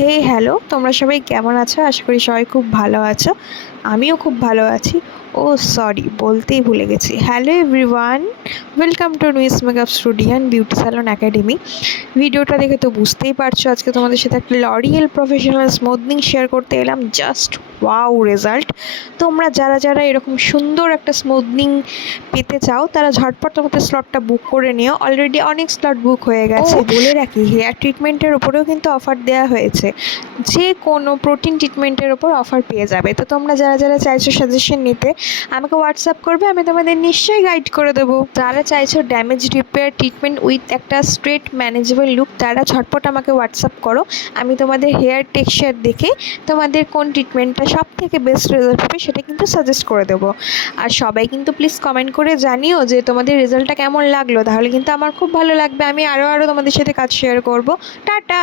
হে hello, তোমরা সবাই কেমন আছো? আশা করি সবাই খুব ভালো আছো। আমিও খুব ভালো আছি। ও সরি, বলতেই ভুলে গেছি। হ্যালো এভরিওয়ান, ওয়েলকাম টু নুইস makeup studio and beauty salon academy. ভিডিওটা দেখে তো বুঝতেই পারছো আজকে তোমাদের সাথে একটা লরিয়েল প্রফেশনাল স্মুথনিং শেয়ার করতে এলাম। Just wow result! তোমরা যারা যারা এরকম সুন্দর একটা স্মুথনিং পেতে চাও তারা ঝটপট তোমাদের স্লটটা বুক করে নিও। অলরেডি অনেক স্লট বুক হয়ে গেছে। বলে রাখি, হেয়ার ট্রিটমেন্টের ওপরেও কিন্তু অফার দেওয়া হয়েছে। যে কোনো প্রোটিন ট্রিটমেন্টের ওপর অফার পেয়ে যাবে। তো তোমরা যারা যারা চাইছো সাজেশন নিতে আমাকে হোয়াটসঅ্যাপ করবে, আমি তোমাদের নিশ্চয়ই গাইড করে দেবো। যারা চাইছো ড্যামেজ রিপেয়ার ট্রিটমেন্ট উইথ একটা স্ট্রেট ম্যানেজেবল লুক, তারা ঝটপট আমাকে হোয়াটসঅ্যাপ করো। আমি তোমাদের হেয়ার টেক্সচার দেখে তোমাদের কোন ট্রিটমেন্টটা সব থেকে বেস্ট রেজাল্ট হবে সেটা কিন্তু সাজেস্ট করে দেবো। আর সবাই কিন্তু প্লিজ কমেন্ট করে জানিও যে তোমাদের রেজাল্টটা কেমন লাগলো, তাহলে কিন্তু আমার খুব ভালো লাগবে। আমি আরও তোমাদের সাথে কাজ শেয়ার করব। টাটা।